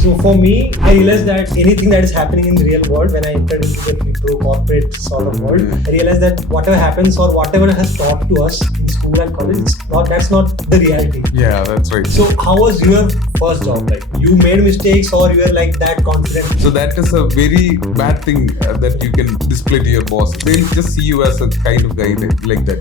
So for me, I realized that anything that is happening in the real world, when I entered into the pro corporate sort of world, I realized that whatever happens or whatever has taught to us in school and college, that's not the reality. Yeah, that's right. So how was your first job? Like you made mistakes or you were like that confident? So that is a very bad thing that you can display to your boss. They'll just see you as a kind of guy like that.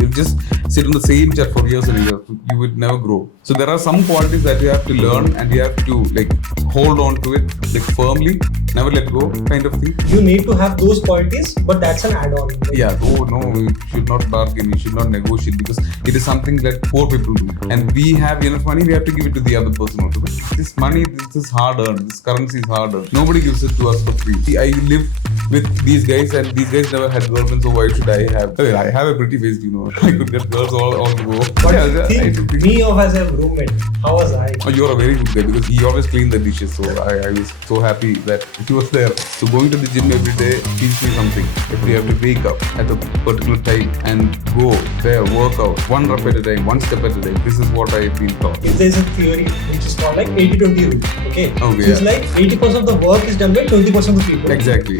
You'll just sit in the same chair for years and years. You would never grow. So there are some qualities that you have to learn and you have to like hold on to it like firmly, never let go kind of thing. You need to have those qualities, but that's an add-on. Like, yeah, no, you should not bargain, you should not negotiate because it is something that poor people do. And we have enough money, we have to give it to the other person also. But this money, this is hard earned, this currency is hard earned. Nobody gives it to us for free. I live with these guys and these guys never had girlfriends, so why should I have? I have a pretty face, I could get girls all the go. But yeah, me off as a roommate, how was I? Oh, you're a very good guy because he always cleaned the dishes, so I was so happy that he was there. So going to the gym every day teaches me something. If we have to wake up at a particular time and go there, work out, one rep at a time, one step at a time. This is what I've been taught. There's a theory which is called like 80-20 rule. Okay. Okay. So it's like 80% of the work is done by 20% of the people. Exactly.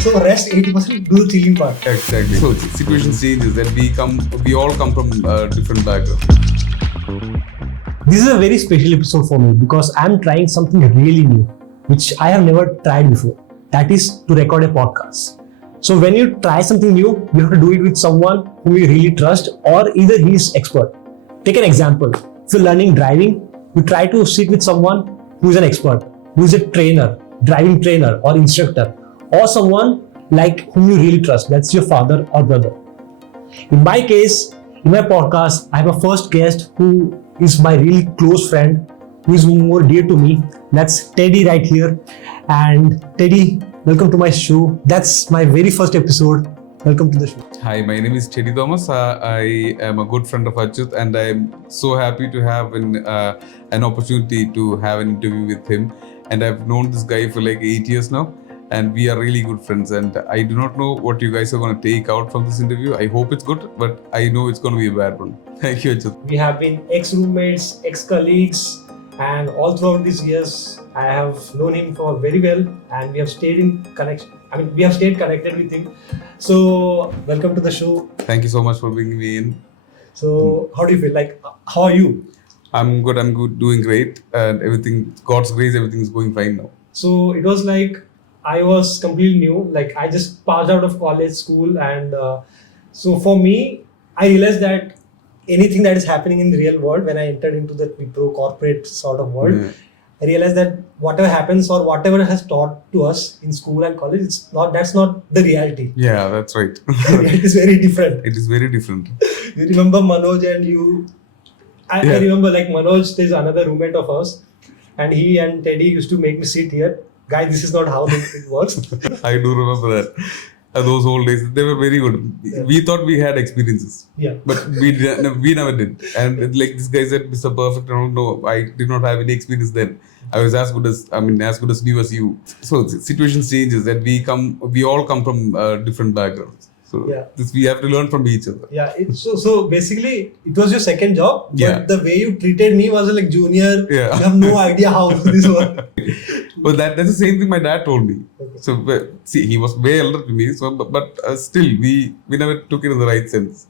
So rest 80% do the chilling part. Exactly. So situation changes that we all come from different backgrounds. This is a very special episode for me because I'm trying something really new, which I have never tried before. That is to record a podcast. So when you try something new, you have to do it with someone whom you really trust or either he is expert. Take an example. If you're learning driving, you try to sit with someone who is an expert, who is a trainer, driving trainer or instructor, or someone like whom you really trust. That's your father or brother. In my case, in my podcast, I have a first guest who is my really close friend, who is more dear to me. That's Teddy right here. And Teddy, welcome to my show. That's my very first episode. Welcome to the show. Hi, my name is Teddy Thomas. I am a good friend of Achuth and I'm so happy to have an opportunity to have an interview with him. And I've known this guy for like 8 years now. And we are really good friends. And I do not know what you guys are going to take out from this interview. I hope it's good, but I know it's going to be a bad one. Thank you, Achuth. We have been ex-roommates, ex-colleagues, and all throughout these years, I have known him for very well, and we have stayed in connection. We have stayed connected with him. So, welcome to the show. Thank you so much for bringing me in. So, how do you feel? Like, how are you? I'm good, doing great. And everything, God's grace, everything is going fine now. So, it was like, I was completely new. Like, I just passed out of college, school, and so for me, I realized that anything that is happening in the real world, when I entered into the pro corporate sort of world, I realized that whatever happens or whatever has taught to us in school and college, that's not the reality. Yeah, that's right. It is very different. It is very different. You remember Manoj and you? I remember like Manoj, there's another roommate of ours, and he and Teddy used to make me sit here. Guy, this is not how it works. I do remember that. Those old days, they were very good. Yeah. We thought we had experiences, but we never did. And like this guy said, Mr. Perfect. No, I did not have any experience then. I was as good as new as you. So situations changes that we all come from different backgrounds. So we have to learn from each other. Yeah. So basically, it was your second job, but the way you treated me was like junior. Yeah. You have no idea how this works. But that's the same thing my dad told me. Okay. So see, he was way older than me. So but still, we never took it in the right sense.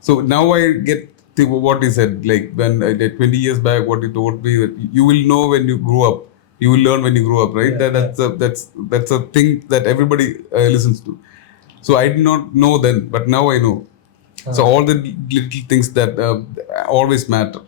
So now I get what he said. Like when 20 years back, what he told me that you will know when you grow up. You will learn when you grow up, right? That's a thing that everybody listens to. So I did not know then, but now I know. So all the little things that always matter.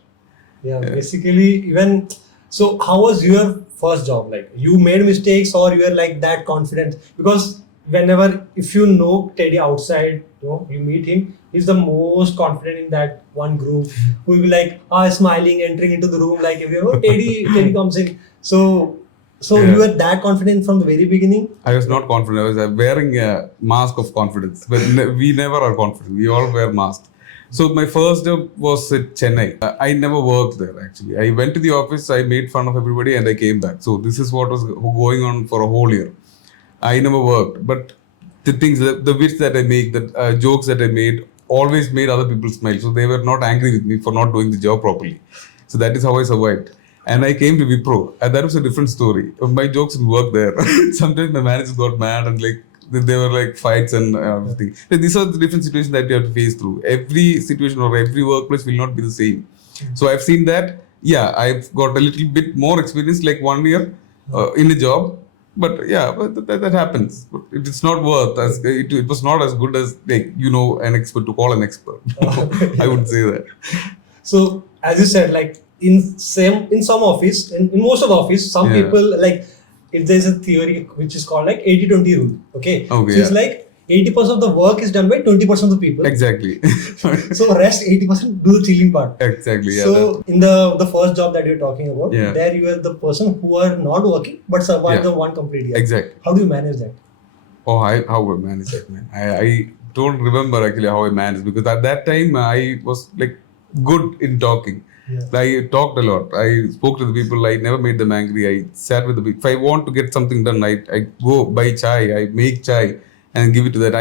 Basically, even so, how was your first job? Like you made mistakes, or you were like that confident? Because if you know Teddy outside, you meet him, he's the most confident in that one group. Who will be like, smiling, entering into the room, like if Teddy comes in. So you were that confident from the very beginning? I was not confident. I was wearing a mask of confidence. But we never are confident. We all wear masks. So my first job was at Chennai. I never worked there actually. I went to the office, I made fun of everybody and I came back. So this is what was going on for a whole year. I never worked. But the things, the wits that I make, the jokes that I made, always made other people smile. So they were not angry with me for not doing the job properly. So that is how I survived. And I came to Wipro, and that was a different story. My jokes didn't work there. Sometimes my managers got mad and like there were like fights and everything. So these are the different situations that you have to face through. Every situation or every workplace will not be the same. So I've seen that. Yeah, I've got a little bit more experience, like 1 year in a job. But yeah, but that happens. But it's not worth as it was not as good as like an expert to call an expert. I would say that. So as you said, like in some office, in most of the office, some Yeah. people like if there's a theory which is called like 80-20 rule. Okay. Okay, So it's yeah. like 80% of the work is done by 20% of the people. Exactly. So rest 80% do the chilling part. Exactly. Yeah. So in the first job that you're talking about, Yeah. there you are the person who are not working but survive Yeah. the one complete year. Exactly. How do you manage that? Oh, how I managed that, man. I don't remember actually how I managed, because at that time I was like good in talking. Yeah. I talked a lot. I spoke to the people. I never made them angry. I sat with the people. If I want to get something done, I go buy chai. I make chai and give it to that.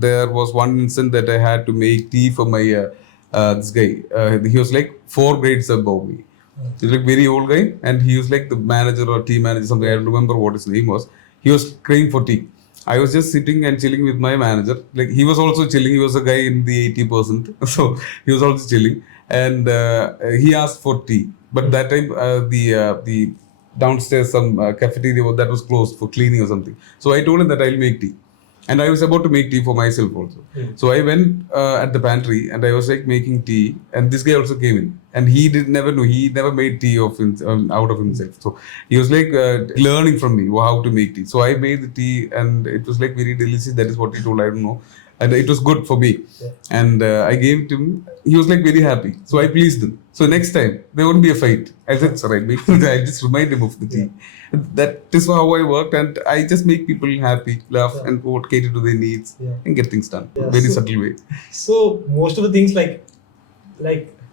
There was one instant that I had to make tea for my this guy. He was like 4 grades above me. He's like very old guy, and he was like the manager or team manager, something. I don't remember what his name was. He was crying for tea. I was just sitting and chilling with my manager. Like he was also chilling. He was a guy in the 80%, so he was also chilling. And he asked for tea. But that time the downstairs some cafeteria that was closed for cleaning or something. So I told him that I'll make tea. And I was about to make tea for myself also. So I went at the pantry and I was like making tea, and this guy also came in, and he never knew, he never made tea out of himself. So he was like learning from me how to make tea. So I made the tea, and it was like very delicious. That is what he told. I don't know. And it was good for me. And I gave it to him. He was like very happy. So I pleased him. So next time there won't be a fight. I said, sir, I just remind him of the tea. That is how I worked, and I just make people happy, laugh, and cater to their needs and get things done. Very subtle way. So most of the things like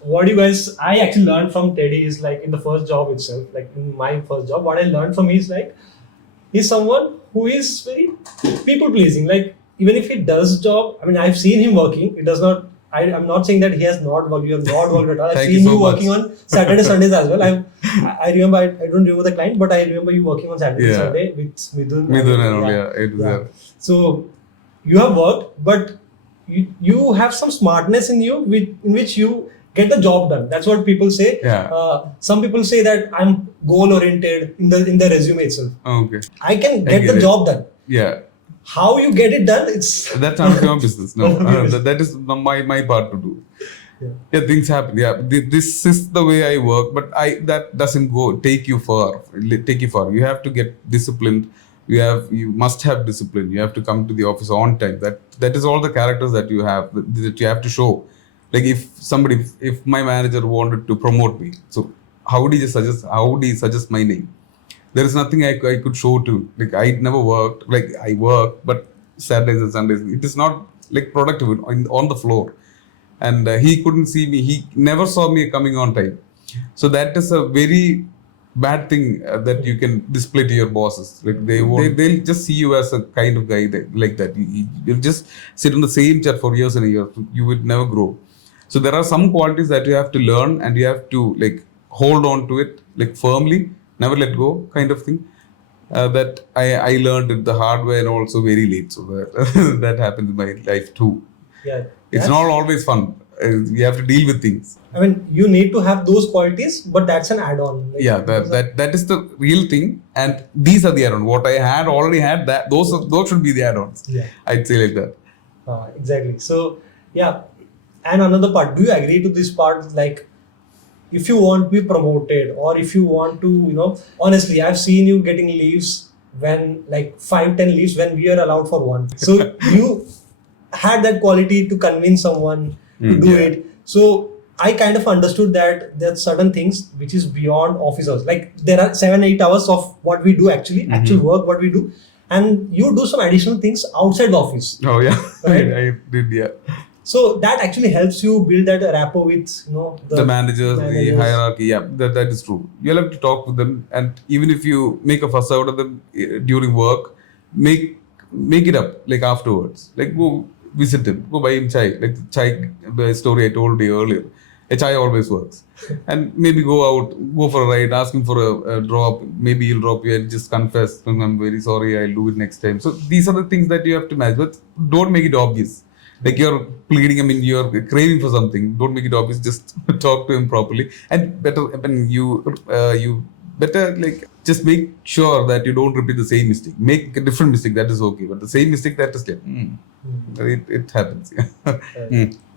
what you guys I actually learned from Teddy is like in the first job itself, like in my first job, what I learned from is like he's someone who is very people pleasing. Like even if he does job, I mean I've seen him working. It does not. I'm not saying that he has not worked. You have not worked at all. I've Thank seen you so you much. working on Saturday, Sundays as well. I remember. I don't remember the client, but I remember you working on Saturday, Sunday with Midun. Midun and all, it was there. So you have worked, but you have some smartness in you, in which you get the job done. That's what people say. Yeah. Some people say that I'm goal oriented in the resume itself. Okay. I can get get the it. job done. Yeah. How you get it done? It's That's none of your business. No, that is my part to do. Yeah, things happen. Yeah, this is the way I work, but that doesn't take you far. You have to get disciplined. You must have discipline. You have to come to the office on time. That is all the characters that you have to show. Like if my manager wanted to promote me, so how would he suggest my name? There is nothing I could show to. Like I never worked. Like I work, but Saturdays and Sundays it is not like productive on the floor. And he couldn't see me. He never saw me coming on time. So that is a very bad thing that you can display to your bosses. Like they'll just see you as a kind of guy like that. You'll just sit on the same chair for years and years. You will never grow. So there are some qualities that you have to learn, and you have to like hold on to it like firmly, never let go, kind of thing. That I learned it the hard way and also very late. So that happened in my life too. Yeah. It's not always fun. You have to deal with things. I mean, you need to have those qualities, but that's an add-on. Like, Yeah, that is the real thing, and these are the add-ons. What I already had, those should be the add-ons. Yeah. I'd say like that. Exactly. So yeah, and another part. Do you agree to this part? Like, if you want to be promoted, or if you want to, honestly, I've seen you getting leaves when like 5-10 leaves when we are allowed for one. So you had that quality to convince someone to do it. So I kind of understood that there are certain things which is beyond office hours. Like there are 7-8 hours of what we do actual work, what we do, and you do some additional things outside the office. Oh yeah, Right? I did. Yeah. So that actually helps you build that rapport with The managers, the hierarchy. Yeah, that is true. You'll have to talk with them, and even if you make a fuss out of them during work, make it up like afterwards. Like go visit him, go buy him chai. Like the chai story I told you earlier. A chai always works. And maybe go out, go for a ride, ask him for a drop. Maybe he'll drop you and just confess, I'm very sorry, I'll do it next time. So these are the things that you have to manage. But don't make it obvious. Like you're pleading, you're craving for something. Don't make it obvious. Just talk to him properly. And better, you better just make sure that you don't repeat the same mistake. Make a different mistake, that is okay. But the same mistake, that is it happens.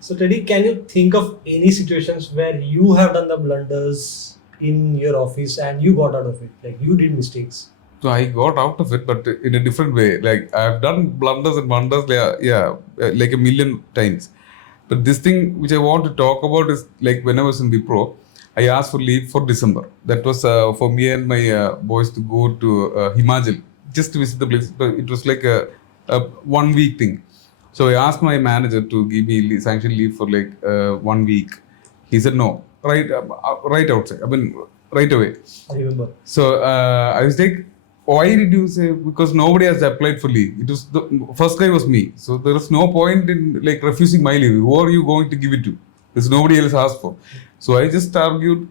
So Teddy, can you think of any situations where you have done the blunders in your office and you got out of it? Like you did mistakes. So I got out of it, but in a different way. Like I've done blunders and wonders, like a million times. But this thing which I want to talk about is like when I was in Wipro, I asked for leave for December. That was for me and my boys to go to Himachal just to visit the place. But it was like a 1 week thing. So I asked my manager to give me sanction leave for 1 week. He said no, right outside. Right away. I remember. So I was like, why did you say? Because nobody has applied for leave. It was the first guy was me. So there is no point in refusing my leave. Who are you going to give it to? There's nobody else asked for. So I just argued,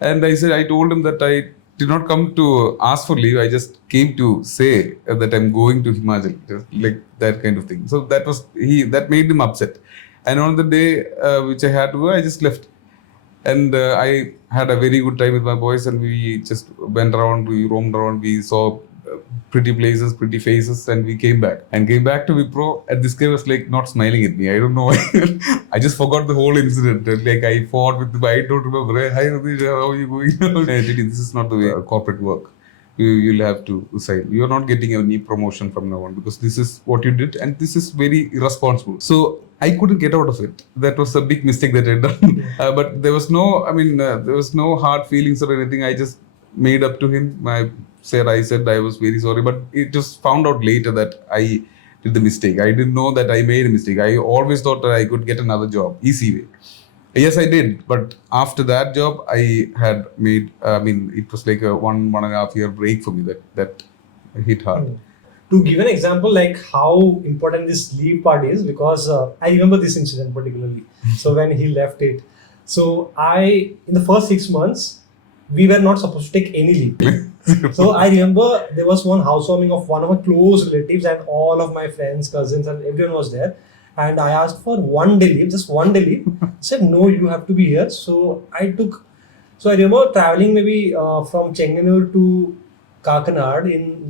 and I told him that I did not come to ask for leave. I just came to say that I'm going to Himachal, just like that kind of thing. So that made him upset. And on the day which I had to go, I just left. And I had a very good time with my boys, and we just went around, we roamed around, we saw pretty places, pretty faces, and we came back. And came back to Wipro, and this guy was not smiling at me. I don't know why. I just forgot the whole incident. I fought with him, I don't remember. Hey, hi Radish, how are you going? This is not the way corporate work. You'll have to resign. You're not getting any promotion from now on because this is what you did, and this is very irresponsible. So I couldn't get out of it. That was a big mistake that I done. But there was no hard feelings or anything. I just made up to him. I said I was very sorry, but it just found out later that I did the mistake. I didn't know that I made a mistake. I always thought that I could get another job, easy way. Yes, I did. But after that job, I had made, it was like a 1.5 year break for me that hit hard. To give an example, like how important this leave part is, because I remember this incident particularly. So when he left it, so in the first 6 months, we were not supposed to take any leave. So I remember there was one housewarming of one of my close relatives, and all of my friends, cousins, and everyone was there. And I asked for 1 day leave, just 1 day leave. He said, no, you have to be here. So I remember traveling maybe from Chenganur to Kakanad in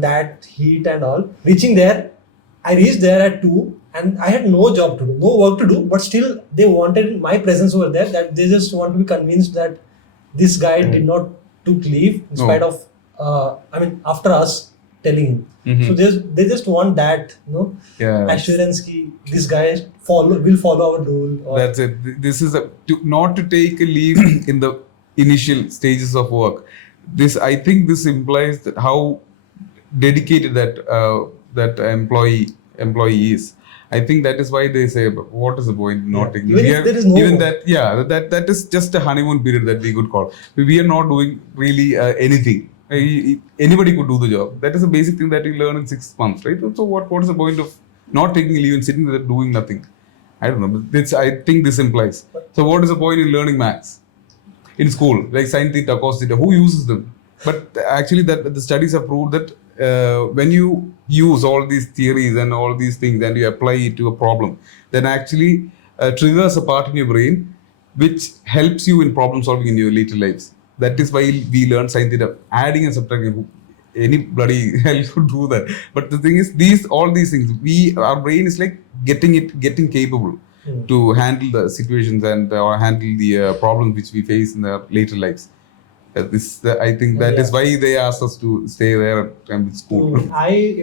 that heat and all. I reached there at 2 and I had no job to do, no work to do, but still they wanted my presence over there, that they just want to be convinced that this guy did not took leave in spite of, after us telling him. So they just want that, assurance ki this guy will follow our rule. That's it. This is not to take a leave in the initial stages of work. I think this implies that how dedicated that employee is. I think that is why they say, what is the point not taking leave? That is just a honeymoon period that we could call. We are not doing really anything. Anybody could do the job. That is a basic thing that you learn in 6 months, right? So what is the point of not taking leave and sitting there doing nothing? I don't know. But I think this implies. So what is the point in learning maths in school, like sin theta, cos theta? Who uses them? But actually, that the studies have proved that when you use all these theories and all these things and you apply it to a problem, then actually triggers a part in your brain which helps you in problem solving in your later lives. That is why we learn sin theta. Adding and subtracting, any bloody hell could do that. But the thing is, all these things, our brain is like getting capable to handle the situations and or handle the problems which we face in our later lives. I think that is why they asked us to stay there and with school. I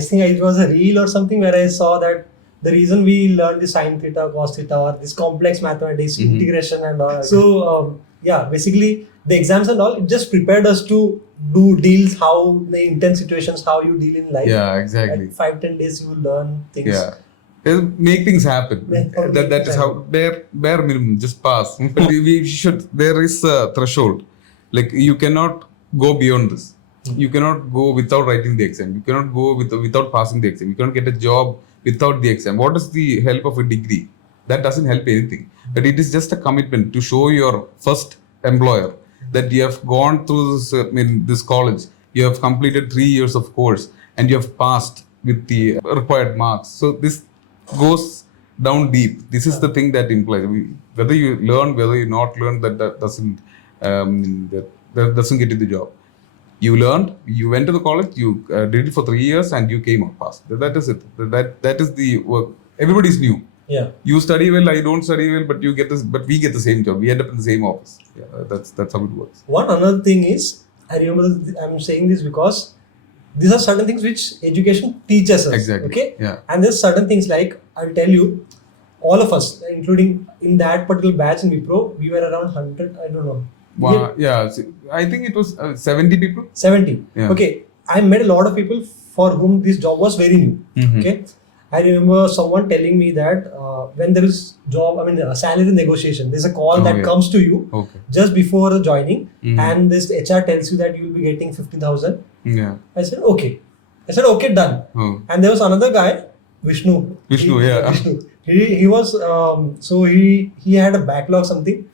think it was a reel or something where I saw that the reason we learned the sin theta, cos theta, or this complex mathematics, integration and all. So basically the exams and all, it just prepared us to do deals, how the intense situations, how you deal in life. Yeah, exactly. Like 5-10 days you will learn things. Yeah. Make things happen. That is how bare minimum, just pass. There is a threshold. Like you cannot go beyond this. You cannot go without writing the exam. You cannot go without passing the exam. You cannot get a job without the exam. What is the help of a degree? that doesn't help anything. But it is just a commitment to show your first employer that you have gone through this, this college, you have completed 3 years of course, and you have passed with the required marks. So this goes down deep. This is the thing that implies whether you learn, whether you not learn, that doesn't that doesn't get you the job. You learned, you went to the college, you did it for 3 years, and you came out passed. That is it. That is the work. Everybody's new. Yeah. You study well, I don't study well, but you get this. But we get the same job. We end up in the same office. Yeah, that's how it works. One another thing is, I remember I'm saying this because these are certain things which education teaches us. Exactly. Okay. Yeah. And there's certain things like I'll tell you, all of us, including in that particular batch in Wipro, we were around 100. I don't know. Wow. Yeah. I think it was 70 people. 70. Yeah. Okay. I met a lot of people for whom this job was very new. Mm-hmm. Okay. I remember someone telling me that when there is salary negotiation, there's a call that comes to you just before the joining, and this HR tells you that you will be getting 50,000. Yeah. I said okay. Done. Oh. And there was another guy, Vishnu. Vishnu. He was so he had a backlog something,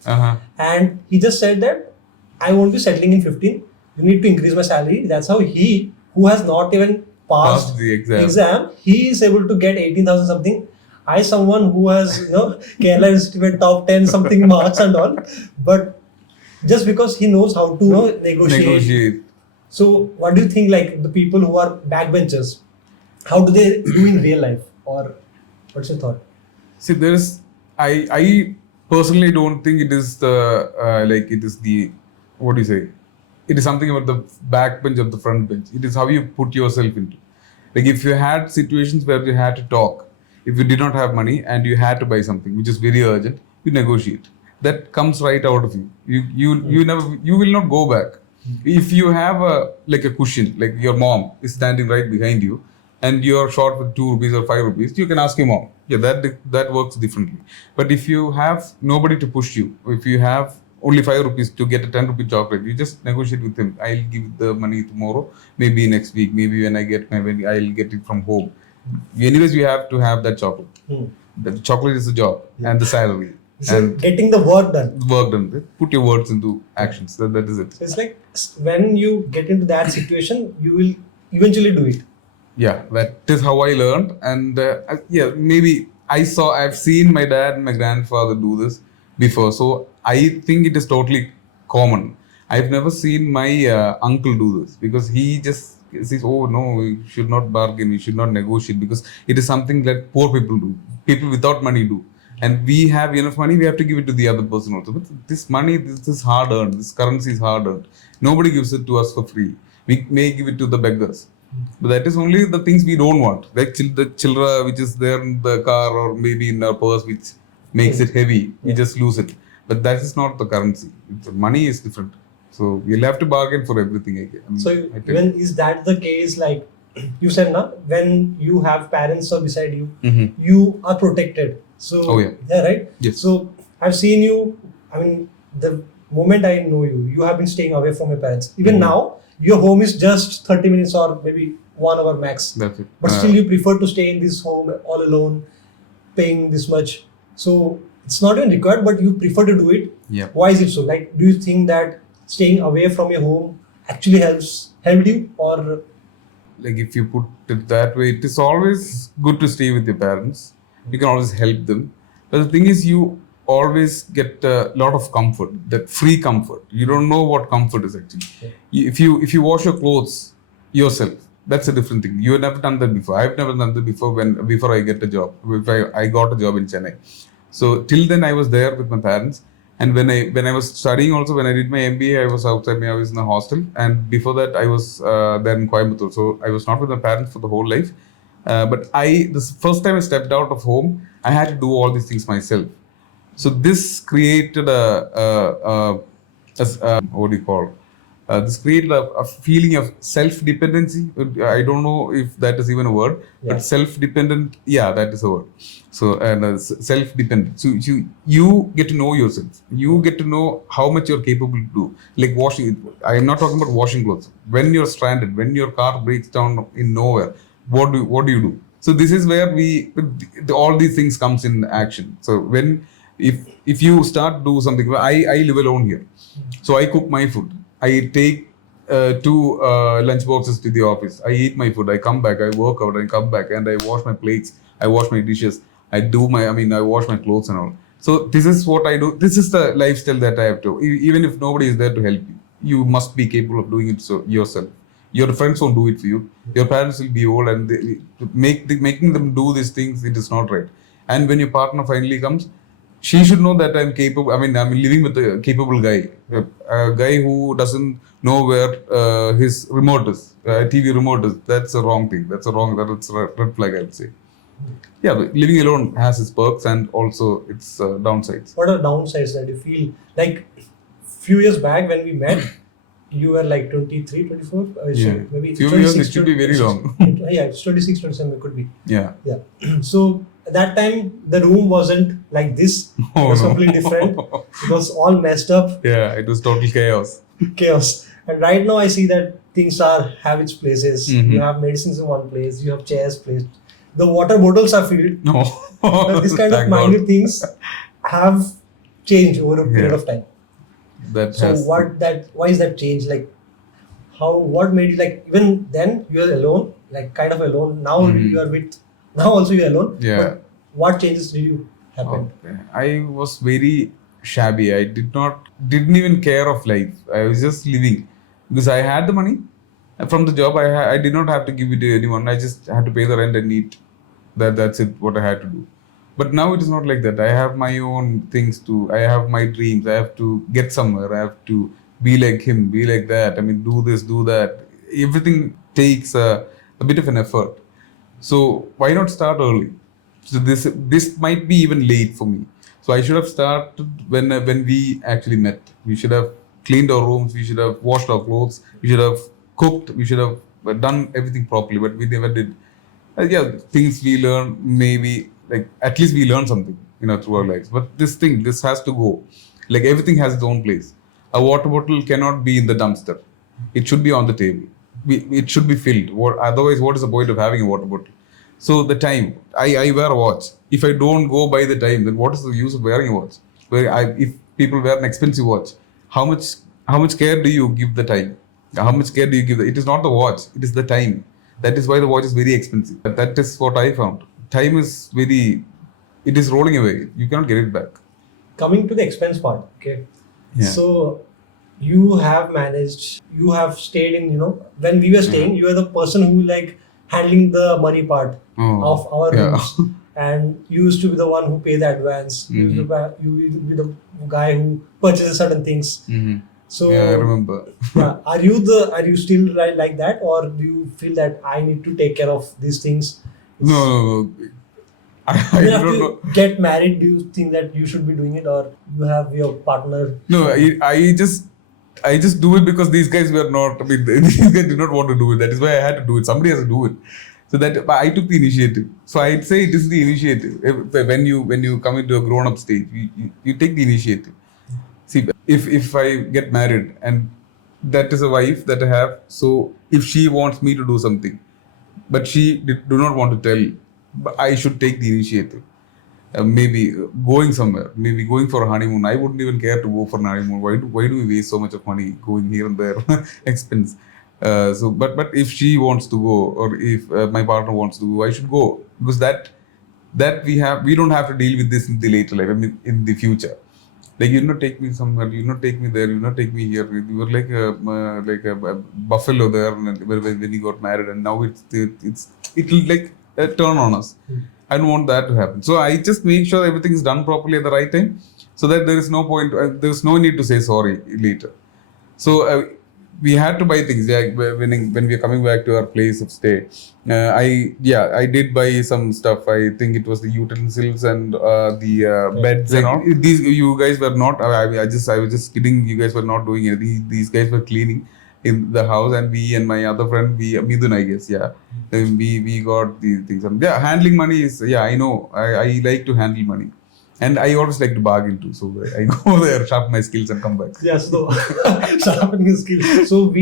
and he just said that I won't be settling in 15. You need to increase my salary. That's how he, who has not even passed the exam, he is able to get 18,000 something. I, someone who has Kerala Institute top 10 something marks and all, but just because he knows how to negotiate. So what do you think, like the people who are backbenchers, how do they do in real life, or what's your thought? See, I personally don't think it is what do you say? It is something about the back bench or the front bench. It is how you put yourself into. Like if you had situations where you had to talk, if you did not have money and you had to buy something which is very urgent, you negotiate. That comes right out of you. You will not go back. If you have a cushion, like your mom is standing right behind you, and you're short with 2 rupees or 5 rupees, you can ask your mom. Yeah, that works differently. But if you have nobody to push you, if you have only 5 rupees to get a 10 rupee chocolate, you just negotiate with him. I'll give the money tomorrow, maybe next week, maybe when I get my money, I'll get it from home. Anyways, you have to have that chocolate. The chocolate is the job and the salary. So and getting the work done. Put your words into actions. That is it. So it's like when you get into that situation, you will eventually do it. Yeah, that is how I learned. And maybe I've seen my dad and my grandfather do this before. So I think it is totally common. I've never seen my uncle do this because he just says, oh no, you should not bargain, you should not negotiate, because it is something that poor people do. People without money do. And we have enough money, we have to give it to the other person also. But this money, this is hard earned, this currency is hard earned. Nobody gives it to us for free. We may give it to the beggars. But that is only the things we don't want. Like the childra which is there in the car or maybe in our purse, which makes it heavy. We just lose it. But that is not the currency. Money is different. So we'll have to bargain for everything. So even is that the case, like you said now, when you have parents beside you, you are protected. So right? Yes. So I've seen you, the moment I know you, you have been staying away from your parents. Even now, your home is just 30 minutes or maybe 1 hour max. That's it. But still you prefer to stay in this home all alone, paying this much. So it's not even required, but you prefer to do it. Yeah. Why is it so? Like, do you think that staying away from your home actually helped you, or? Like if you put it that way, it is always good to stay with your parents. You can always help them. But the thing is, you always get a lot of comfort, that free comfort. You don't know what comfort is actually. Yeah. If you wash your clothes yourself, that's a different thing. You have never done that before. I've never done that before I get a job. I got a job in Chennai. So till then I was there with my parents. And when I was studying also, when I did my MBA, I was outside. I was in a hostel. And before that, I was there in Coimbatore. So I was not with my parents for the whole life. But this first time I stepped out of home, I had to do all these things myself. So this created this created a feeling of self-dependency. I don't know if that is even a word, but self-dependent, that is a word. So, self-dependent. So you get to know yourself. You get to know how much you're capable to do. Like washing. I am not talking about washing clothes. When you're stranded, when your car breaks down in nowhere, what do you do? So this is where all these things comes in action. So when if you start do something, I live alone here, so I cook my food. I take two lunch boxes to the office. I eat my food. I come back. I work out. I come back and I wash my plates. I wash my dishes. I wash my clothes and all. So this is what I do. This is the lifestyle that I have to. Even if nobody is there to help you, you must be capable of doing it yourself. Your friends won't do it for you. Your parents will be old, and making them do these things, it is not right. And when your partner finally comes, she should know that I'm capable. I'm living with a capable guy, a guy who doesn't know where his remote is, TV remote is. That's a wrong thing. That's a red flag, I would say. Yeah, but living alone has its perks and also its downsides. What are downsides that you feel? Like few years back when we met, you were like 23, 24? Maybe few years, it should be very long. Yeah, it's 26, 27, it could be. Yeah. So at that time, the room wasn't like this. It was completely different. It was all messed up. Yeah, it was total chaos. And right now I see that things have its places. Mm-hmm. You have medicines in one place, you have chairs placed. The water bottles are filled. No. This kind of minor things have changed over a period of time. Why is that change? Like what made you, like, even then you were alone, like kind of alone. Now you are now also you are alone. Yeah. But what changes did you happen? Okay. I was very shabby. I didn't even care of life. I was just living because I had the money from the job. I did not have to give it to anyone. I just had to pay the rent and eat. That's it. What I had to do. But now it is not like that. I have my own things to. I have my dreams. I have to get somewhere. I have to be like him, be like that. Do this, do that. Everything takes a bit of an effort. So why not start early? So this might be even late for me. So I should have started when we actually met. We should have cleaned our rooms. We should have washed our clothes. We should have cooked. We should have done everything properly. But we never did. Things we learn, maybe, like, at least we learn something, through our lives. But this has to go. Like, everything has its own place. A water bottle cannot be in the dumpster. It should be on the table. It should be filled. Otherwise, what is the point of having a water bottle? So the time, I wear a watch. If I don't go by the time, then what is the use of wearing a watch? If people wear an expensive watch, how much care do you give the time? How much care do you give? It is not the watch. It is the time. That is why the watch is very expensive. That is what I found. Time is it is rolling away. You cannot get it back. Coming to the expense part, okay. Yeah. So you have stayed in, when we were staying, you were the person who like handling the money part of our rooms. And you used to be the one who pay the advance. You used to be the guy who purchases certain things. Mm-hmm. So yeah, I remember. Are you still like that, or do you feel that I need to take care of these things? No. I don't know. Get married, do you think that you should be doing it, or you have your partner? No, I just do it because these guys were not. These guys did not want to do it. That is why I had to do it. Somebody has to do it. So that I took the initiative. So I'd say it is the initiative. When you come into a grown-up stage, you take the initiative. See, if I get married and that is a wife that I have, so if she wants me to do something, but she do not want to tell, but I should take the initiative. Maybe going somewhere, maybe going for a honeymoon. I wouldn't even care to go for an honeymoon. Why do we waste so much of money going here and there? Expense. But if she wants to go, or if my partner wants to go, I should go, because that we don't have to deal with this in the later life. In the future. Like, take me somewhere, take me there, take me here. You were like a buffalo there when you got married, and now it'll like turn on us. I don't want that to happen. So I just make sure everything is done properly at the right time, so that there is no point, there's no need to say sorry later. So we had to buy things. Yeah, when we are coming back to our place of stay, I did buy some stuff. I think it was the utensils and the beds and all. These you guys were not. I was just kidding. You guys were not doing anything. These guys were cleaning in the house, and we and my other friend, Midun, I guess, and we got these things. And handling money is, I know. I like to handle money. And I always like to bargain too. So I go there, sharpen my skills and come back. Yeah, so sharpening your skills. So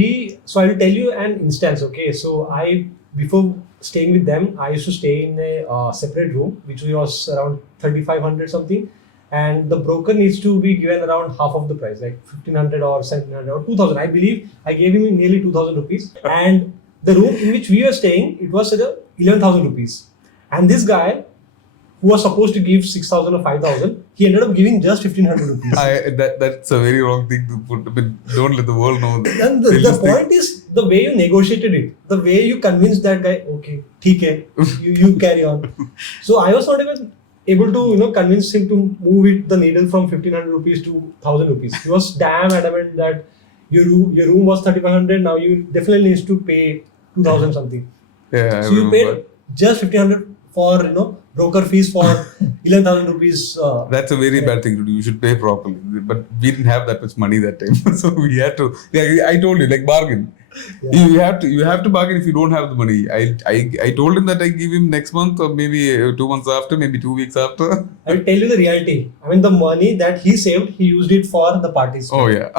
I'll tell you an instance, okay? So I before staying with them, I used to stay in a separate room, which was around 3,500 something. And the broker needs to be given around half of the price, like 1,500 or 1,700 or 2,000. I believe I gave him nearly 2,000 rupees. And the room in which we were staying, it was at 11,000 rupees. And this guy, who was supposed to give 6,000 or 5,000, he ended up giving just 1,500 rupees. That's a very wrong thing to put. But don't let the world know that. And the point is the way you negotiated it, the way you convinced that guy, okay, theek hai, you carry on. So I was not even able to convince him to move the needle from 1,500 rupees to 1,000 rupees. He was damn adamant that your room was 3,500. Now you definitely needs to pay 2,000 something. Yeah, so you paid just 1,500 for broker fees for 11,000 rupees. That's a very bad thing to do. You should pay properly. But we didn't have that much money that time, so we had to. Yeah, I told you, like, bargain. Yeah. You have to bargain if you don't have the money. I told him that I give him next month or maybe 2 months after, maybe 2 weeks after. I'll tell you the reality. I mean, the money that he saved, he used it for the parties. Oh yeah,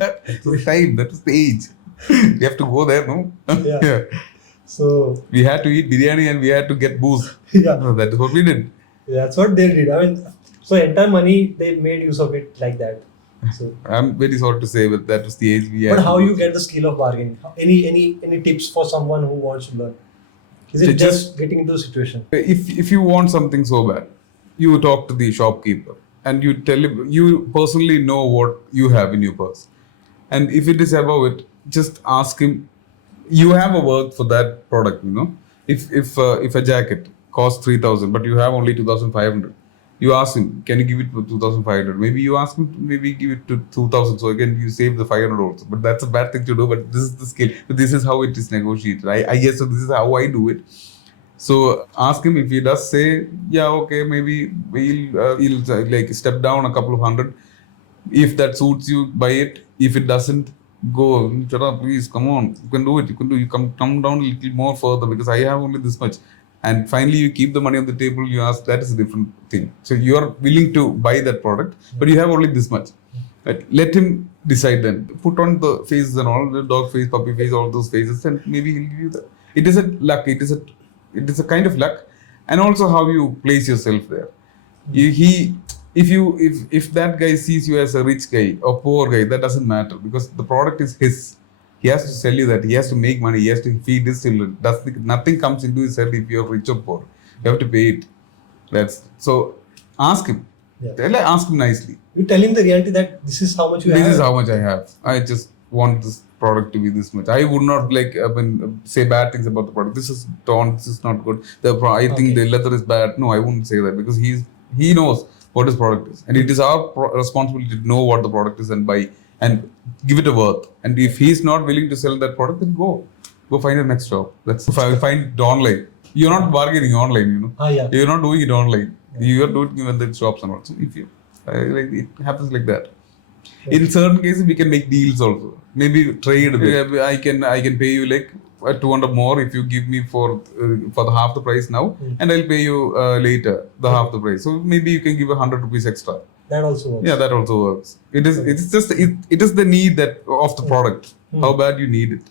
that was the time. That was the age. You have to go there, no? Yeah. So we had to eat biryani and we had to get booze. Yeah. So that is what we did. Yeah, that's what they did. I mean, so entire money they made use of it like that. So I'm very sorry to say, but that was the age we had. But how you get the skill of bargaining? Any tips for someone who wants to learn? Is it just getting into the situation? If you want something so bad, you talk to the shopkeeper and you tell him you personally know what you have in your purse, and if it is above it, just ask him. You have a worth for that product, If a jacket costs 3,000, but you have only 2,500, you ask him, can you give it for 2,500? Maybe you ask him to maybe give it to 2,000, so again you save the 500 also. But that's a bad thing to do. But this is the skill. But this is how it is negotiated. I guess so. This is how I do it. So ask him. If he does say, yeah, okay, maybe he'll like step down a couple of hundred. If that suits you, buy it. If it doesn't, go. Please, come on. You can do it. You come down a little more further because I have only this much. And finally, you keep the money on the table. You ask. That is a different thing. So you are willing to buy that product, but you have only this much. Right? Let him decide then. Put on the faces and all, the dog face, puppy face, all those faces, and maybe he'll give you that. It is a luck. It is a kind of luck, and also how you place yourself there. If that guy sees you as a rich guy or poor guy, that doesn't matter because the product is his. He has to sell you that. He has to make money. He has to feed his children. Nothing comes into his head if you're rich or poor. You have to pay it. So ask him. Yeah. Ask him nicely. You tell him the reality that this is how much you have. This is how much I have. I just want this product to be this much. I would not say bad things about the product. This is torn. This is not good. I think the leather is bad. No, I wouldn't say that because he knows what his product is, and it is our responsibility to know what the product is and buy and give it a worth. And if he's not willing to sell that product, then go find a next job. That's find it online. You're not bargaining online, Yeah. You're not doing it online. You are doing it in the shops and also. If you it happens like that. Yeah. In certain cases, we can make deals also. Maybe trade. I can pay you like 200 more if you give me for the half the price now, and I'll pay you later the half the price. So maybe you can give 100 rupees extra. That also works. Yeah, that also works. It is the need of the product. How bad you need it.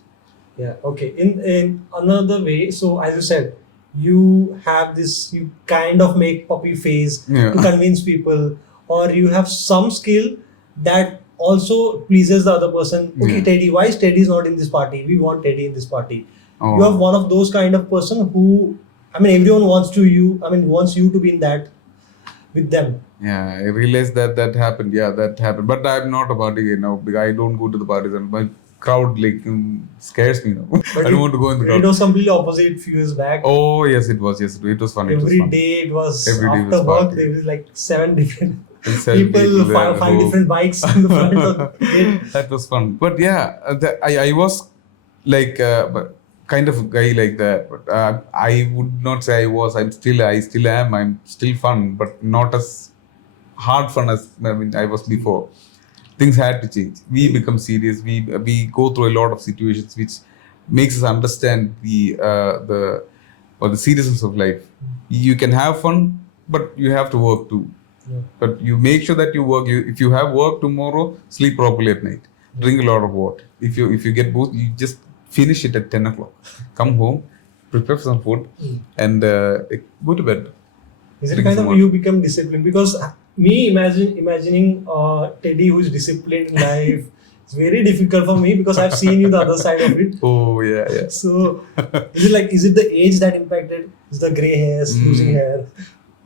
Yeah. Okay. In another way, so as you said, you have this. You kind of make puppy face to convince people, or you have some skill that also pleases the other person. Okay, Teddy, why is Teddy not in this party? We want Teddy in this party. Oh. You have one of those kind of person who, everyone wants you to be in that with them. Yeah, I realized that happened. Yeah, that happened. But I'm not a party guy now because I don't go to the parties and my crowd scares me now. I don't want to go in the crowd. It was completely opposite few years back. Oh yes, it was. Yes, it was fun. Every day it was after work. There was like 7 different people, 5 different bikes in the front of it. That was fun. But yeah, I was like kind of a guy like that. But I would not say I was. I still am. I'm still fun, but not as hard fun as I was before. Things had to change. We become serious. We go through a lot of situations which makes us understand the seriousness of life. You can have fun, but you have to work too. Yeah. But you make sure that you work. If you have work tomorrow, sleep properly at night. Drink a lot of water. If you get both, you just finish it at 10 o'clock. Come home, prepare some food, and go to bed. Is it Drink kind some of water. you become disciplined? Because me imagining Teddy who is disciplined in life, it's very difficult for me because I've seen you the other side of it. Oh yeah. So is it the age that impacted? Is the grey hairs, losing hair,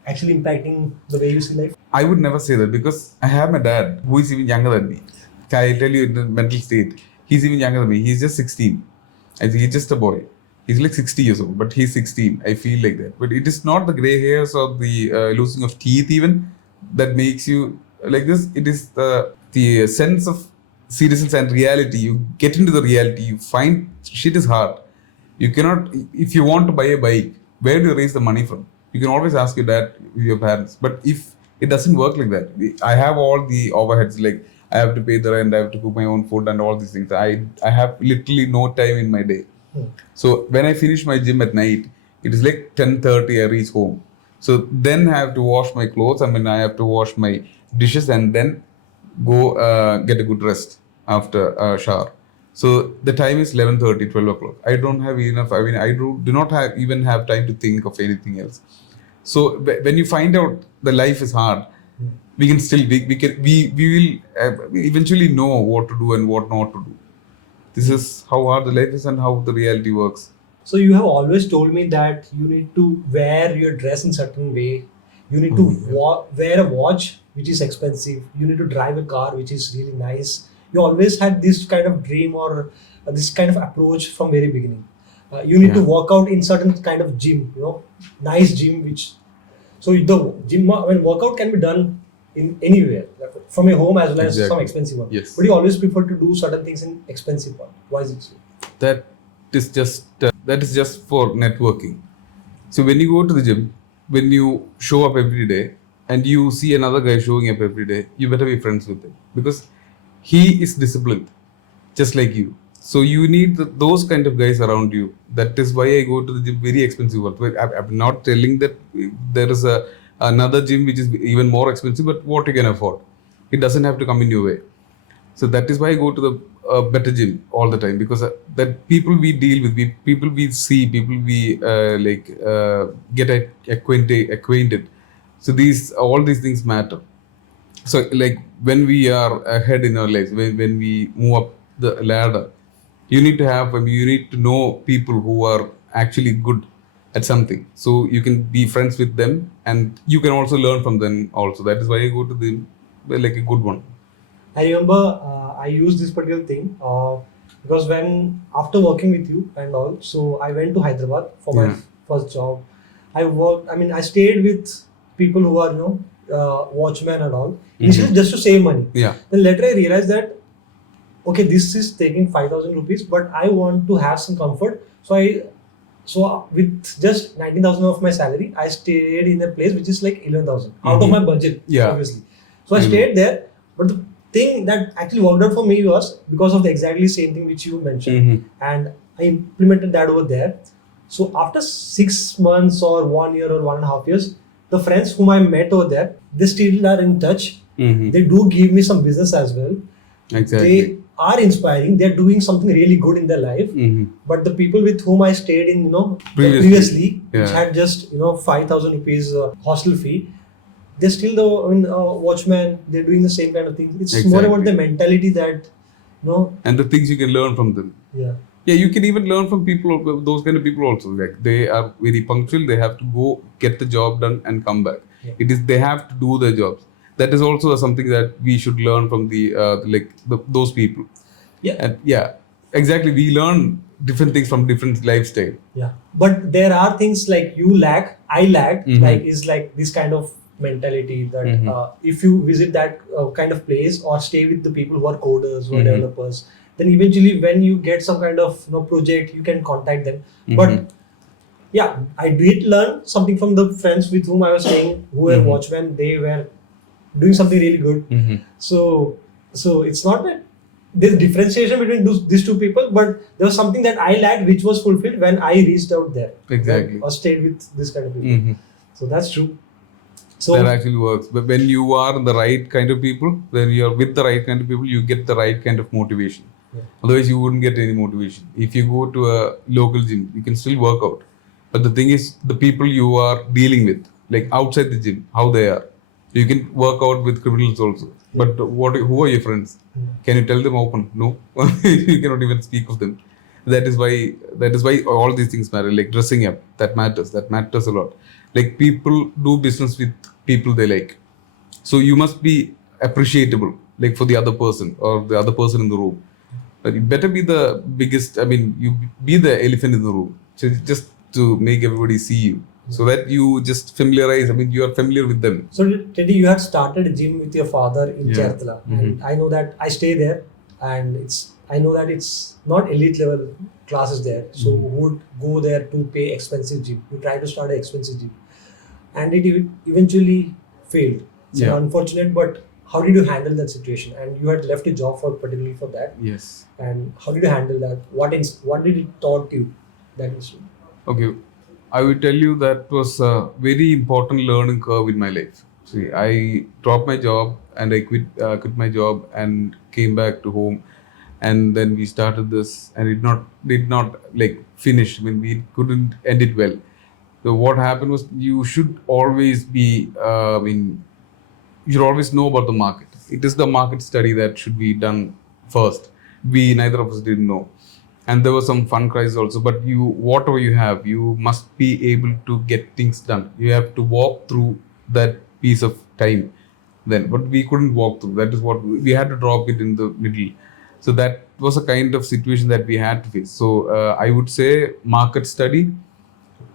actually impacting the way you see life? I would never say that because I have my dad who is even younger than me. Can I tell you in the mental state? He's even younger than me. He's just 16. I think he's just a boy. He's like 60 years old, but he's 16. I feel like that. But it is not the gray hairs or the losing of teeth even that makes you like this. It is the sense of seriousness and reality. You get into the reality. You find shit is hard. You cannot, if you want to buy a bike, where do you raise the money from? You can always ask your dad, your parents. But if it doesn't work like that, I have all the overheads, like I have to pay the rent, I have to cook my own food and all these things. I have literally no time in my day. So when I finish my gym at night, it is like 10:30 I reach home. So then I have to wash my clothes. I mean, I have to wash my dishes and then go get a good rest after a shower. So the time is 11:30, 12 o'clock. I don't have enough. I mean, I do not have even have time to think of anything else. So when you find out the life is hard, we can still we will eventually know what to do and what not to do. This is how hard the life is and how the reality works. So you have always told me that you need to wear your dress in certain way. You need to wear a watch which is expensive. You need to drive a car which is really nice. You always had this kind of dream or this kind of approach from very beginning. You need to work out in certain kind of gym, nice gym which. So the gym, when workout can be done in anywhere, like from your home as well as some expensive one. Yes. But you always prefer to do certain things in expensive one. Why is it so? That is just for networking. So when you go to the gym, when you show up every day and you see another guy showing up every day, you better be friends with him because he is disciplined, just like you. So you need those kind of guys around you. That is why I go to the gym, very expensive one. I'm not telling that there is another gym which is even more expensive, but what you can afford. It doesn't have to come in your way. So that is why I go to the better gym all the time because that people we deal with, people we see, people we get acquainted. So all these things matter. So like when we are ahead in our lives, when we move up the ladder, you need to know people who are actually good at something. So you can be friends with them and you can also learn from them also. That is why I go to like a good one. I remember I used this particular thing because when after working with you and all, so I went to Hyderabad for my first job. I stayed with people who are watchmen and all. Initially just to save money. Yeah. Then later I realized that okay, this is taking 5,000 rupees, but I want to have some comfort. So with just 19,000 of my salary, I stayed in a place which is like 11,000 out of my budget, obviously. So I stayed there, but the thing that actually worked out for me was because of the exactly same thing which you mentioned, and I implemented that over there. So after 6 months or 1 year or 1.5 years, the friends whom I met over there, they still are in touch. They do give me some business as well. Exactly. They are inspiring. They're doing something really good in their life. But the people with whom I stayed in, previously which had just 5,000 rupees hostel fee, they're still the watchman. They're doing the same kind of thing. It's more about the mentality that and the things you can learn from them. Yeah, you can even learn from people, those kind of people also. Like they are very punctual. They have to go get the job done and come back. They have to do their jobs. That is also something that we should learn from those people. Exactly. We learn different things from different lifestyle. But there are things like you lack, I lack. Like this kind of mentality that if you visit that kind of place or stay with the people who are coders, who are developers, then eventually when you get some kind of project, you can contact them. But I did learn something from the friends with whom I was staying, who were watchmen. They were doing something really good. So it's not that there's differentiation between these two people, but there was something that I lacked which was fulfilled when I reached out there. Exactly. Or stayed with this kind of people. So that's true. So that actually works. But when you are the right kind of people, when you are with the right kind of people, you get the right kind of motivation. Otherwise, you wouldn't get any motivation. If you go to a local gym, you can still work out. But the thing is, the people you are dealing with, like outside the gym, how they are. You can work out with criminals also. But who are your friends? Can you tell them open? No. You cannot even speak of them. That is why all these things matter. Like dressing up, that matters. That matters a lot. Like people do business with people they like. So you must be appreciable, like for the other person or the other person in the room. But you better be the biggest. I mean, you be the elephant in the room. So just to make everybody see you, so that you just familiarize. I mean, you are familiar with them. So Teddy, you had started a gym with your father in Yeah. Chertala, and I know that I stay there, and I know that it's not elite level classes there. So who would go there to pay expensive gym? You try to start an expensive gym, and it eventually failed. It's Yeah. unfortunate, but how did you handle that situation? And you had left a job for particularly for that. Yes. And how did you handle that? What did it taught you that incident? Okay, I will tell you that was a very important learning curve in my life. See, I dropped my job and I quit my job and came back to home, and then we started this, and it did not like finish. I mean, we couldn't end it well. So what happened was you should always be. You should always know about the market. It is the market study that should be done first. We neither of us didn't know, and there was some fun cries also. But whatever you have, you must be able to get things done. You have to walk through that piece of time. Then, but we couldn't walk through. That is what we had to drop it in the middle. So that was a kind of situation that we had to face. So I would say market study,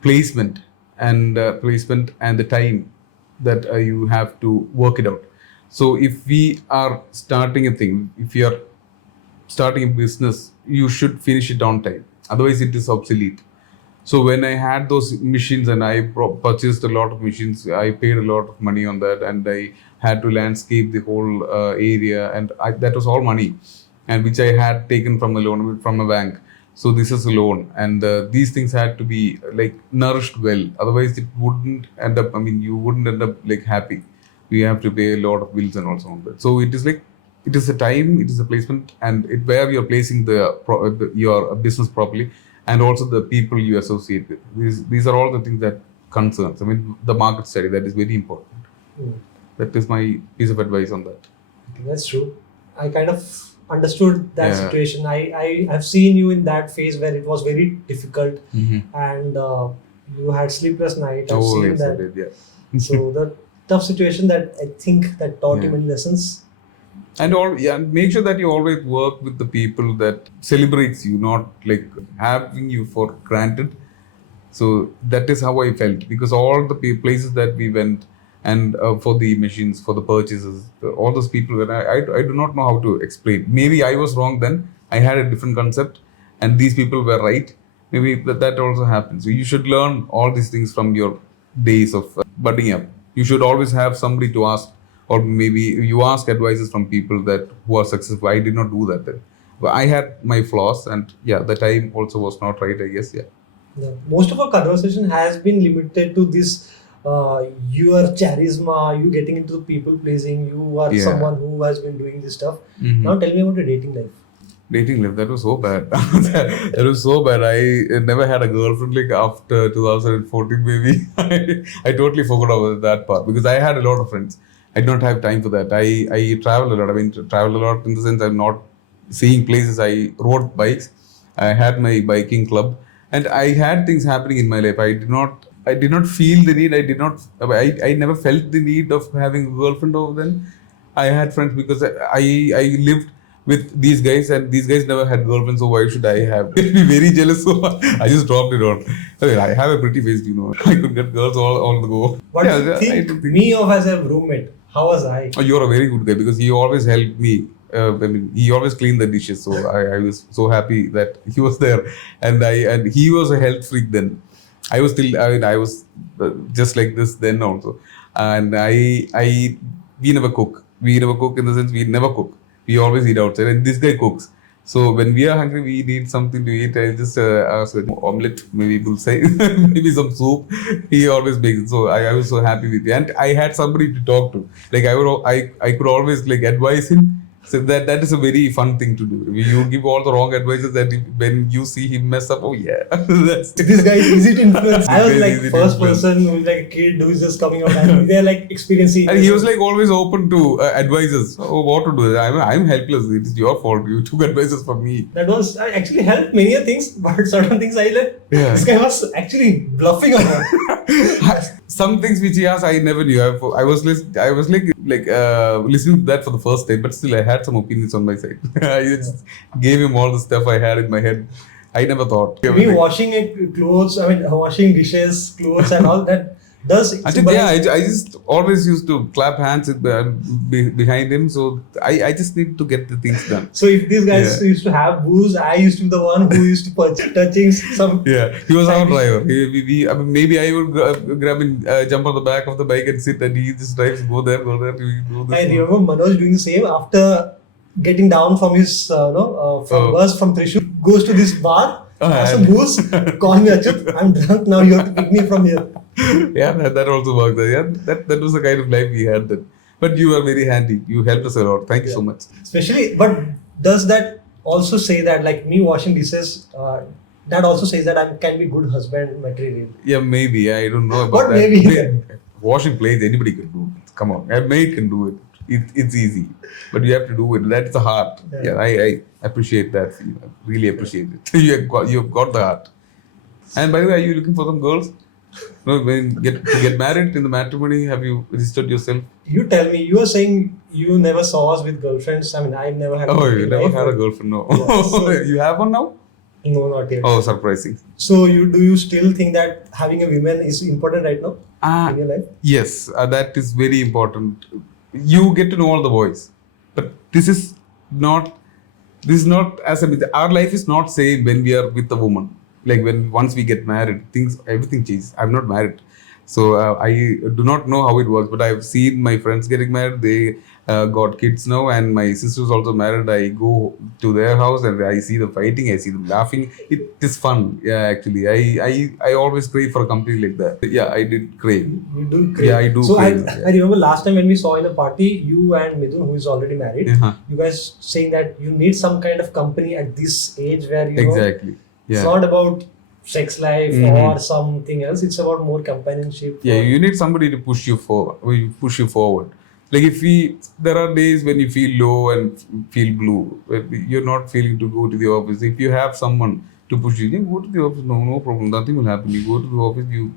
placement and the time that you have to work it out. So if we are starting a thing, if you are starting a business, you should finish it on time, otherwise it is obsolete. So when I had those machines and I purchased a lot of machines, I paid a lot of money on that, and I had to landscape the whole area, and that was all money, and which I had taken from a loan from a bank. So this is a loan, and these things had to be like nourished well. Otherwise, it wouldn't end up. I mean, you wouldn't end up like happy. We have to pay a lot of bills and also on that. So it is like it is a time, it is a placement, and where you're placing your business properly, and also the people you associate with. These are all the things that concerns. I mean, the market study, that is very important. That is my piece of advice on that. That's true. I kind of understood that Yeah. situation. I have seen you in that phase where it was very difficult, and you had sleepless night. I've Oh, seen yes, I that. did, yeah. So the tough situation that I think that taught you Yeah. many lessons. And make sure that you always work with the people that celebrates you, not like having you for granted. So that is how I felt, because all the places that we went, and for the machines, for the purchases, all those people, that I do not know how to explain. Maybe I was wrong then. I had a different concept, and these people were right. Maybe that also happens. So you should learn all these things from your days of budding up. You should always have somebody to ask, or maybe you ask advices from people that who are successful. I did not do that then. But I had my flaws, and yeah, the time also was not right, I guess. Yeah. Yeah. Most of our conversation has been limited to this. Your charisma, you getting into people pleasing. You are Yeah. someone who has been doing this stuff. Mhm. Now tell me about your dating life. Dating life, that was so bad. That was so bad. I never had a girlfriend like after 2014, maybe. I totally forgot about that part, because I had a lot of friends. I did not have time for that. I travel a lot. I mean, travel a lot in the sense I'm not seeing places. I rode bikes. I had my biking club, and I had things happening in my life. I did not feel the need. I never felt the need of having a girlfriend over then. I had friends because I lived with these guys, and these guys never had girlfriends, so why should I have? They'll be very jealous, so I just dropped it on. I mean, I have a pretty face, I could get girls all the go. What do you I think, don't think. me of as a roommate? How was I? Oh, you're a very good guy, because he always helped me. I mean, he always cleaned the dishes, so I was so happy that he was there, and he was a health freak then. I was still, I mean, I was just like this then also, and we never cook. We never cook in the sense we never cook. We always eat outside, and this guy cooks. So when we are hungry, we need something to eat. I just ask omelette, maybe bulsai, maybe some soup. He always makes it. So I was so happy with it, and I had somebody to talk to. Like I could always like advise him. So that is a very fun thing to do. You give all the wrong advices, and when you see him mess up, oh yeah, that's This guy is easy to influence. I was This guy is like easy to first influence. person who's like a kid who's just coming out and they're like experiencing. And he was like always open to advices. Oh, what to do? I'm helpless. It is your fault. You took advices from me. That was I actually helped many things, but certain things I like. Yeah. This guy was actually bluffing on her. Some things which he asked, I never knew. I was like listening to that for the first time, but still I had some opinions on my side. I just gave him all the stuff I had in my head. I never thought. Me washing clothes, I mean washing dishes, clothes, and all that does. I just always used to clap hands behind him, so I just need to get the things done. So if these guys used to have booze, I used to be the one who used to touching some. Yeah, he was our driver. I mean, maybe I would grab and jump on the back of the bike and sit, and he just drives, go there, we do this. I remember Manoj doing the same after getting down from his bus from Thrissur, goes to this bar, has some booze, call me Achuth, I'm drunk now, you have to pick me from here. Yeah, that also worked. Yeah, that was the kind of life we had then. But you were very handy. You helped us a lot. Thank you so much. Especially, but does that also say that, like me washing dishes, that also says that I can be good husband material? Yeah, maybe. I don't know about But that. maybe. Washing plates, anybody can do it. Come on. A maid can do it. It's easy. But you have to do it. That's the heart. Yeah, I appreciate that. I really appreciate it. You've got the heart. And by the way, are you looking for some girls? No, when to get married in the matrimony, have you registered yourself? You tell me. You were saying you never saw us with girlfriends. I mean, I've never had. Oh, you never had a girlfriend? No. Yeah, so, you have one now? No, not yet. Oh, surprising. So do you still think that having a woman is important right now in your life? Yes, that is very important. You get to know all the boys, but this is not as our life is not same when we are with a woman. Like once we get married, everything changes. I'm not married, so I do not know how it works. But I've seen my friends getting married. They got kids now, and my sister's also married. I go to their house and I see them fighting. I see them laughing. It is fun. Yeah, actually, I always crave for a company like that. Yeah, I did crave. You do crave. Yeah, I do. So crave, I remember last time when we saw in a party, you and Mithun, who is already married, you guys saying that you need some kind of company at this age where you exactly. know, Yeah. it's not about sex life or something else. It's about more companionship. Yeah, you need somebody to push you forward. Like there are days when you feel low and feel blue. You're not feeling to go to the office. If you have someone to push you, then go to the office. No problem. Nothing will happen. You go to the office. You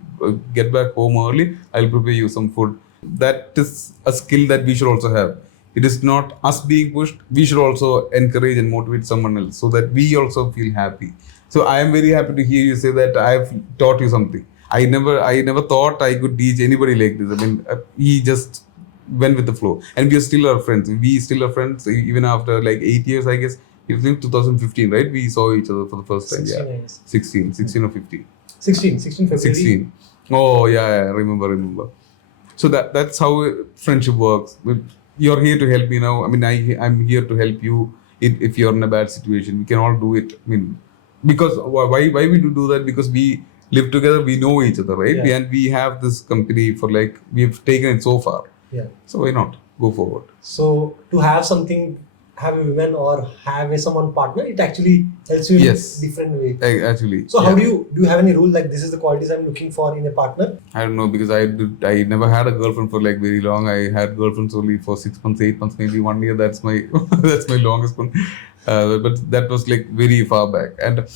get back home early. I'll prepare you some food. That is a skill that we should also have. It is not us being pushed. We should also encourage and motivate someone else so that we also feel happy. So I am very happy to hear you say that I have taught you something. I never thought I could teach anybody like this. I mean, he just went with the flow, and we are still our friends. We still are friends even after like 8 years, I guess. It was in 2015, right? We saw each other for the first time. 16 or 15. 16 February. 16. Oh yeah, I remember. So that's how friendship works. You're here to help me now. I mean, I'm here to help you if you're in a bad situation. We can all do it. I mean, because why we do that? Because we live together, we know each other, right? Yeah. And we have this company for like, we've taken it so far. Yeah. So why not go forward? So to have a woman or have someone partner, it actually helps you in a different way. Actually. So how do you have any rule like this is the qualities I'm looking for in a partner? I don't know, because I never had a girlfriend for like very long. I had girlfriends only for 6 months, 8 months, maybe 1 year. That's my longest one. But that was like very far back. And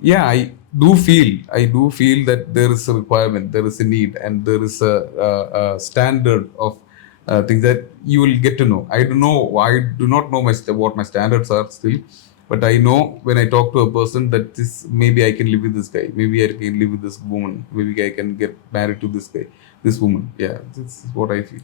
yeah, I do feel that there is a requirement, there is a need, and there is a standard of things that you will get to know. I do not know what my standards are still, but I know when I talk to a person that maybe I can live with this guy, maybe I can live with this woman, maybe I can get married to this guy, this woman. Yeah, this is what I feel.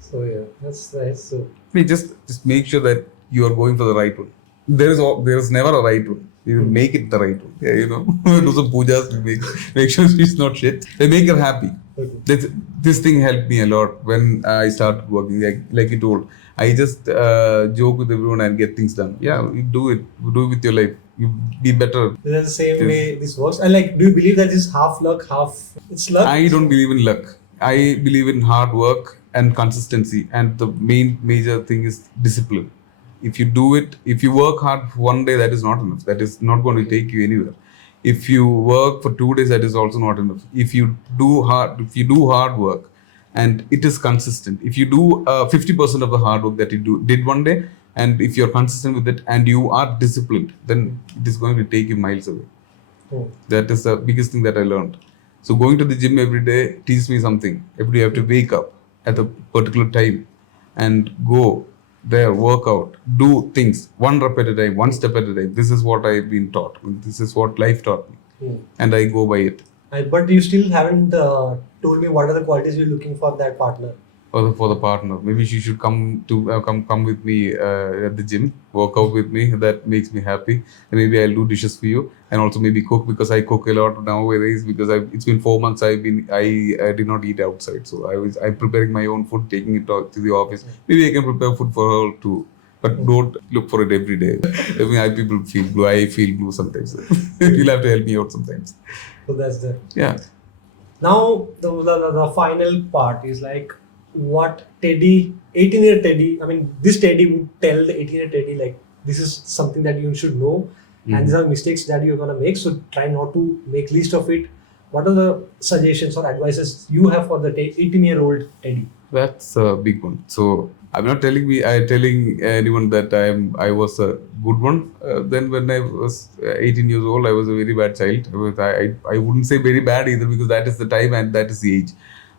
So yeah, that's nice. So just make sure that you are going for the right one. There is never a right one. You make it the right one. Yeah, do some pujas, make sure she's not shit. They make her happy. okay. This thing helped me a lot when I started working. Like you told, I just joke with everyone and get things done. Yeah, you do it with your life. You be better. That's the same way this works. And like, do you believe that is half luck, half it's luck? I don't believe in luck. I believe in hard work and consistency, and the major thing is discipline. If you do it, if you work hard one day, that is not enough. That is not going to take you anywhere. If you work for 2 days, that is also not enough. If you do hard work, and it is consistent. If you do 50% of the hard work that you did one day, and if you're consistent with it and you are disciplined, then it is going to take you miles away. That is the biggest thing that I learned. So going to the gym every day teaches me something. Every day I have to wake up at a particular time and go there, work out, do things one rep at a time, one step at a time. This is what I've been taught. This is what life taught me. And I go by it. But you still haven't told me what are the qualities you're looking for that partner. For the partner, maybe she should come with me at the gym, work out with me. That makes me happy. And maybe I'll do dishes for you, and also maybe cook, because I cook a lot nowadays. Because it's been 4 months I did not eat outside, so I'm preparing my own food, taking it to the office. Maybe I can prepare food for her too. But don't look for it every day. I mean, people feel blue. I feel blue sometimes. You'll have to help me out sometimes. So that's the Now the final part is like, what Teddy, 18-year Teddy, I mean, this Teddy would tell the 18-year Teddy, like, this is something that you should know, and these are mistakes that you're going to make, so try not to make least of it. What are the suggestions or advices you have for the 18-year-old Teddy? That's a big one. So I'm not telling anyone that I was a good one. Then when I was 18 years old, I was a very bad child. I wouldn't say very bad either, because that is the time and that is the age.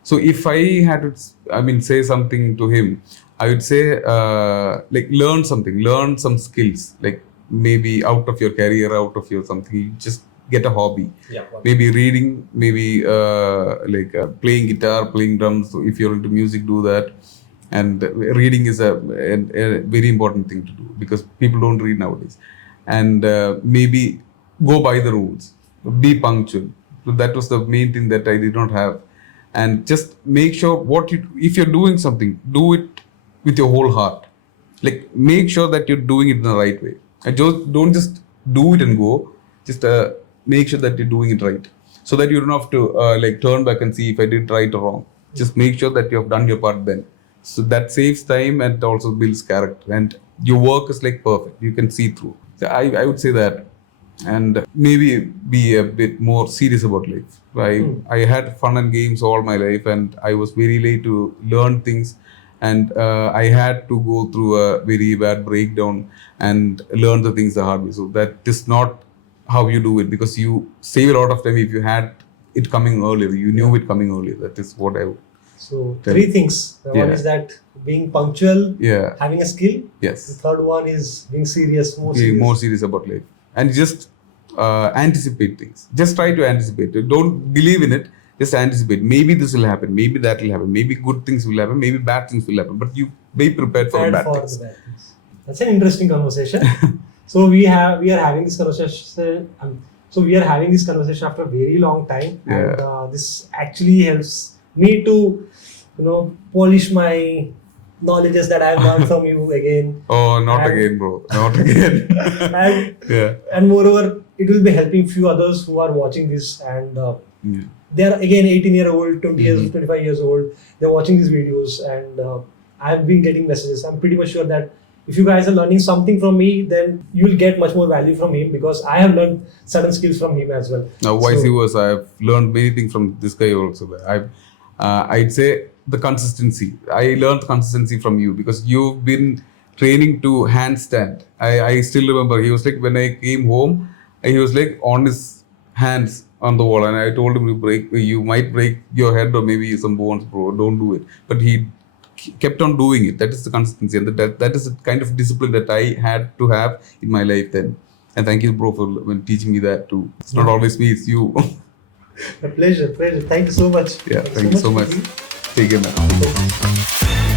So if I had to, say something to him, I would say, learn some skills, like maybe out of your career, out of your something, just get a hobby. Maybe reading, maybe playing guitar, playing drums. So if you're into music, do that. And reading is a very important thing to do, because people don't read nowadays. And maybe go by the rules, be punctual. So that was the main thing that I did not have. And just make sure if you're doing something, do it with your whole heart. Like, make sure that you're doing it in the right way. And don't just do it and go. Just make sure that you're doing it right, so that you don't have to turn back and see if I did right or wrong. Just make sure that you have done your part then. So that saves time and also builds character. And your work is like perfect. You can see through. So I would say that. And maybe be a bit more serious about life. I had fun and games all my life, and I was very late to learn things, and I had to go through a very bad breakdown and learn the things the hard way. So that is not how you do it, because you save a lot of time if you had it coming earlier. You knew it coming earlier. That is what I would. So 3 things. One is that being punctual, having a skill. Yes. The third one is being serious, more serious about life. And just anticipate things. Just try to anticipate it. Don't believe in it. Just anticipate. Maybe this will happen. Maybe that will happen. Maybe good things will happen. Maybe bad things will happen. But you be prepared for bad things. That's an interesting conversation. So we are having this conversation. We are having this conversation after a very long time, and this actually helps me to, polish my knowledges that I've learned from you again. Oh, not again, bro. Not again. And moreover, it will be helping few others who are watching this, and they are again 18-year-old, 20 years, 25 years old. They're watching these videos, and I've been getting messages. I'm pretty much sure that if you guys are learning something from me, then you'll get much more value from him, because I have learned certain skills from him as well. Now, vice versa, I've learned many things from this guy also. I'd say the consistency. I learned consistency from you, because you've been training to handstand. I still remember, he was like, when I came home, he was like on his hands on the wall, and I told him, you might break your head or maybe some bones, bro. Don't do it. But he kept on doing it. That is the consistency, and that is the kind of discipline that I had to have in my life then. And thank you, bro, for teaching me that too. It's not always me, it's you. A pleasure. Thank you so much. Yeah, thank you so much. Take care, man.